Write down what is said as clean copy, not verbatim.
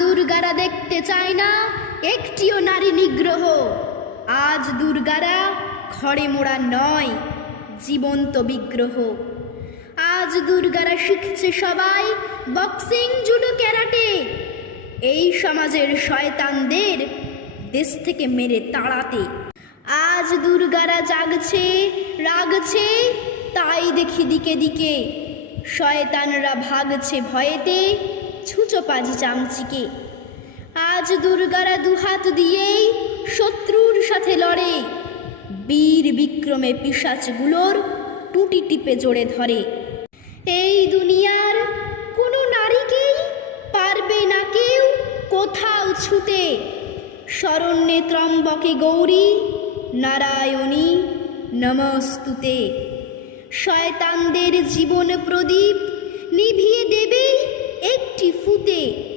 দুর্গারা দেখতে চায় না একটিও নারী নিগ্রহ। আজ দুর্গারা খড়ে মোড়া নয়, জীবন্ত বিগ্রহ। আজ দুর্গারা শিখছে সবাই বক্সিং, জুডো, ক্যারাটে, এই সমাজের শয়তানদের দেশ থেকে মেরে তাড়াতে। আজ দুর্গারা জাগছে, রাগছে, তাই দেখি দিকে দিকে শয়তানরা ভাগছে ভয়েতে, ছুঁচো পাজি চামচিকে। আজ দুর্গারা দুহাত দিয়েই শত্রুর সাথে লড়ে, বীর বিক্রমে পিশাচগুলোর টুটি টিপে জোড়ে ধরে। এই দুনিয়ার কোনো নারীকেই পারবে না কেউ কোথাও ছুতে, শরণ্যে ত্রম্বকে গৌরী, নারায়ণী নমস্তুতে। শয়তানদের জীবন প্রদীপ নিভিয়ে দেবে একটি ফুতে।